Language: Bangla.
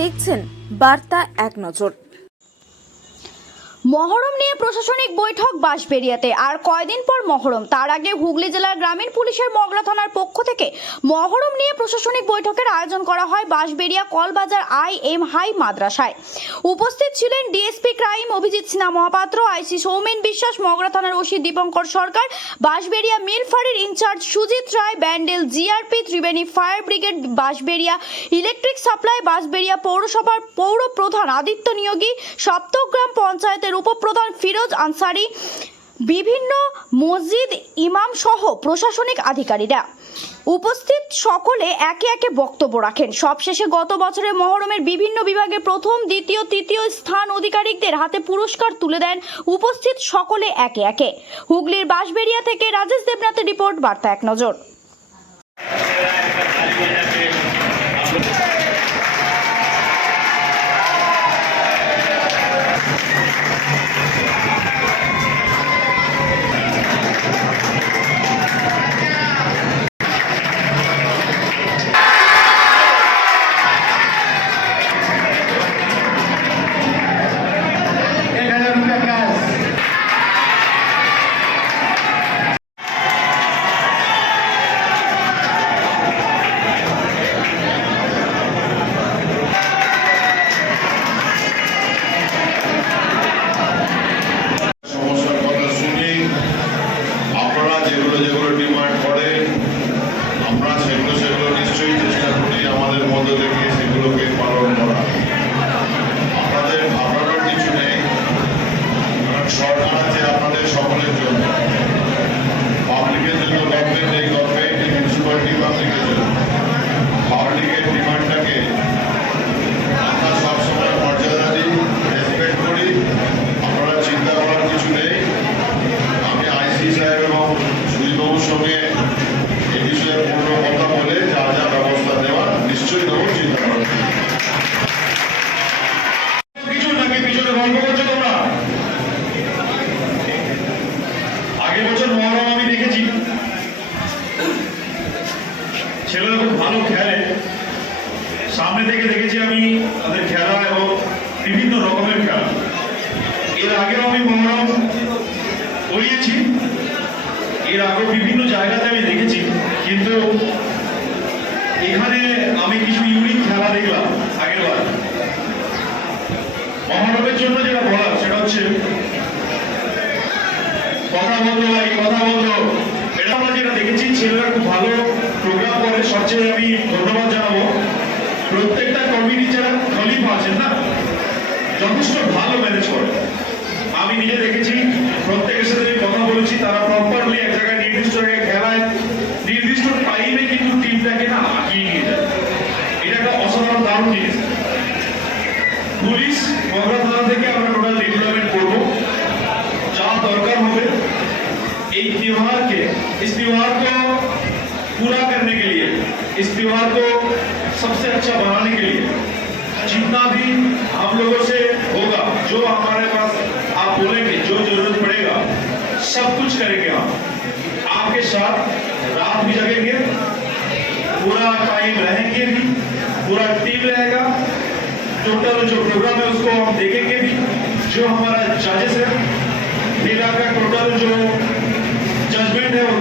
দেখছেন বার্তা এক নজর। মহরম নিয়ে প্রশাসনিক বৈঠক বাঁশবেড়িয়াতে। আর কয়দিন পর মহরম, তার আগে হুগলি জেলার গ্রামীণ পুলিশের মগরা থানার পক্ষ থেকে মহরম নিয়ে প্রশাসনিক বৈঠকের আয়োজন করা হয় বাঁশবেড়িয়া কলবাজার IM হাই মাদ্রাসায়। উপস্থিত ছিলেন DSP crime Abhijit Sinha Mahapatra, IC Soumen Biswas, Mogra থানার ওসি দীপঙ্কর সরকার, বাঁশবেড়িয়া মিল ফাঁড়ির incharge Sujit Roy, Bandel GRP, Tribeni fire brigade, Bansberia electric supply, Bansberia পৌরসভার পৌর প্রধান আদিত্য নিয়োগী, সপ্তগ্রাম পঞ্চায়েতের উপপ্রধান ফিরোজ আনসারি, বিভিন্ন মসজিদ ইমাম সহ প্রশাসনিক আধিকারিকরা উপস্থিত সকলে একে একে বক্তব্য রাখেন। সবশেষে গত বছরের মহরমের বিভিন্ন বিভাগে প্রথম, দ্বিতীয়, তৃতীয় স্থান অধিকারীদের হাতে পুরস্কার তুলে দেন উপস্থিত সকলে একে একে। হুগলির বাঁশবেড়িয়া থেকে রাজেশ দেবনাথের রিপোর্ট, বার্তা এক নজর। যেগুলো ডিমান্ড করে আমরা সেগুলো নিশ্চয়ই চেষ্টা করি আমাদের মধ্য থেকে সেগুলোকে পালন করা। আপনাদের কিছু নেই, সরকার আছে আপনাদের সকলের জন্য, পাবলিকের জন্য গভর্নমেন্ট, এই গভর্নমেন্ট মিউনিসিপ্যালিটি পাবলিকের জন্য। পাবলিকের ডিমান্ডটাকে আমরা সবসময় মর্যাদা দিই, রেসপেক্ট করি। আপনারা চিন্তা করার কিছু নেই। আমি আইসি সাহেব এবং সুজিবাবুর সঙ্গে এই বিষয়ে পূর্ণ কথা বলে যা যা ব্যবস্থা নেওয়ার নিশ্চয়ই দেবো, চিন্তা করেন। কিছু নাকি পিছনে গল্প করছো তোমরা? আগের বছর মহরম আমি দেখেছি, ছেলেরা খুব ভালো খেলে, সামনে থেকে দেখেছি আমি তাদের খেলা এবং বিভিন্ন রকমের খেলা। এর আগেও আমি মহরম করিয়েছি, এর আগে বিভিন্ন জায়গাতে আমি দেখেছি, কিন্তু এখানে আমি কিছু ইউনিক খেলা দেখলাম আগের বার। মহরমের জন্য যেটা বলার সেটা হচ্ছে কথা বলতো ভাই, কথা বলতো। এটা আমরা যেটা দেখেছি, ছেলেরা খুব ভালো প্রোগ্রাম করে। সবচেয়ে আমি ধন্যবাদ জানাবো প্রত্যেকটা কমিটি যারা খলিফা আছেন না, যথেষ্ট ভালো ম্যানেজ করে। আমি নিজে দেখেছি, প্রত্যেকের সাথে আমি কথা বলেছি, তারা প্রপারলি এক জায়গায় নির্দিষ্ট জায়গায় খেলায় নির্দিষ্ট টাইমে কিন্তু টিমটাকে না আগিয়ে নিয়ে যায়। এটা একটা অসাধারণ দারুণ জিনিস। পুলিশ মগরা থানা থেকে আমরা টোটাল ডেভেলপমেন্ট করবো, যা দরকার হবে এই त्योहार के, इस त्योहार को पूरा करने के लिए, इस त्योहार को सबसे अच्छा बनाने के लिए जितना भी हम लोगों से होगा, जो हमारे पास आप बोलेंगे, जो जरूरत पड़ेगा, सब कुछ करेंगे। हम आपके साथ रात भी जगेंगे, पूरा टाइम रहेंगे भी, पूरा टीम रहेगा। टोटल जो प्रोग्राम है उसको हम देखेंगे भी, जो हमारा जजेस है मेला का टोटल जो जजमेंट है वो